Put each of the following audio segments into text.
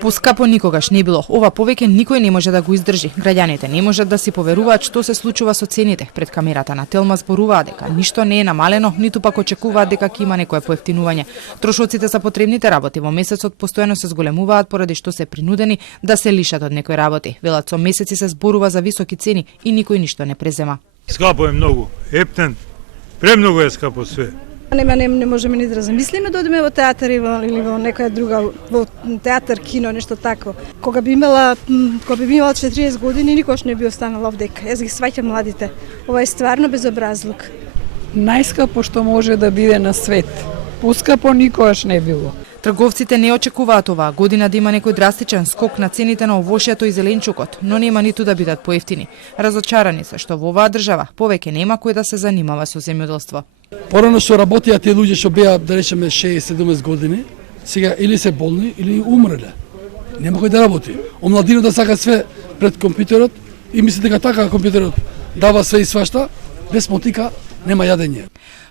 Поскапо никогаш не било. Ова повеќе никој не може да го издржи. Граѓаните не можат да си поверуваат што се случува со цените. Пред камерата на Телма зборуваат дека ништо не е намалено, ниту пак очекуваат дека ќе има некое поевтинување. Трошоците за потребните работи во месецот постојано се зголемуваат поради што се принудени да се лишат од некои работи. Велат со месеци се зборува за високи цени и никој ништо не презема. Скапо е многу, ептен, премногу е скапо све. Не можеме ни да размислиме да одиме во театар или во некоја друга, во театар, кино, нешто такво. Кога би имала 40 години, никош не би останала овдека. Јас ги сваќам младите. Ова е стварно безобразлук. Најскапо што може да биде на свет. Поскапо никогаш не било. Трговците не очекуваат оваа година да има некој драстичен скок на цените на овошјето и зеленчукот, но нема ниту да бидат поевтини. Разочарани се што во оваа држава повеќе нема кој да се занимава со земјоделство. Порано што работеа тие луѓе што беа, да речеме, 60-70 години, сега или се болни или умреле. Нема кој да работи. Омладината сака све пред компјутерот и мисли дека така компјутерот дава све и свашта, без мотика нема јадење.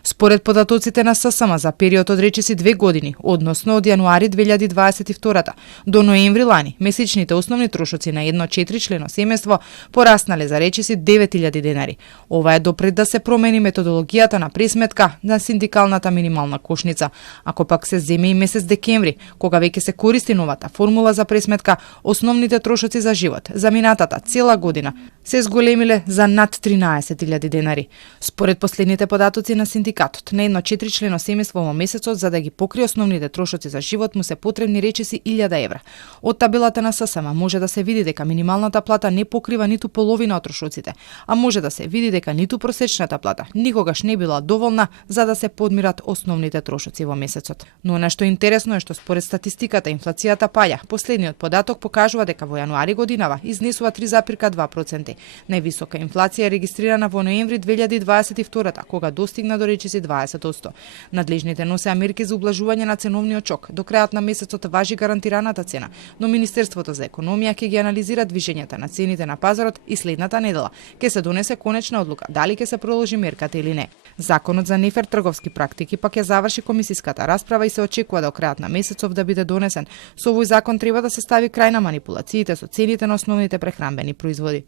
Според податоците на ССМ за период од речиси 2 години, односно од јануари 2022 до ноември лани, месечните основни трошоци на едно 4-члено семејство пораснале за речиси 9000 денари. Ова е допред да се промени методологијата на пресметка на синдикалната минимална кошница. Ако пак се земе и месец декември, кога веќе се користи новата формула за пресметка, основните трошоци за живот за минатата цела година се зголемиле за над 13.000 денари. Според последните податоци на синдикатот, на едно 4-члено семејство во месецот за да ги покрие основните трошоци за живот му се потребни речиси 1000 евра. Од табелата на ССМ може да се види дека минималната плата не покрива ниту половина од трошоците, а може да се види дека ниту просечната плата никогаш не била доволна за да се подмират основните трошоци во месецот. Но нешто интересно е што според статистиката инфлацијата паѓа. Последниот податок покажува дека во јануари годинава изнесува 3,2%. Највисока инфлација е регистрирана во ноември 2022 кога достигна до речиси 20%. Надлежните носеа мерки за ублажување на ценовниот шок. До крајот на месецот важи гарантираната цена, но Министерството за економија ќе ги анализира движењата на цените на пазарот и следната недела ќе се донесе конечна одлука дали ќе се продолжи мерката или не. Законот за нефер трговски практики пак ја заврши комисиската расправа и се очекува до крајот на месецов да биде донесен. Со овој закон треба да се стави крај на манипулациите со цените на основните прехранбени производи.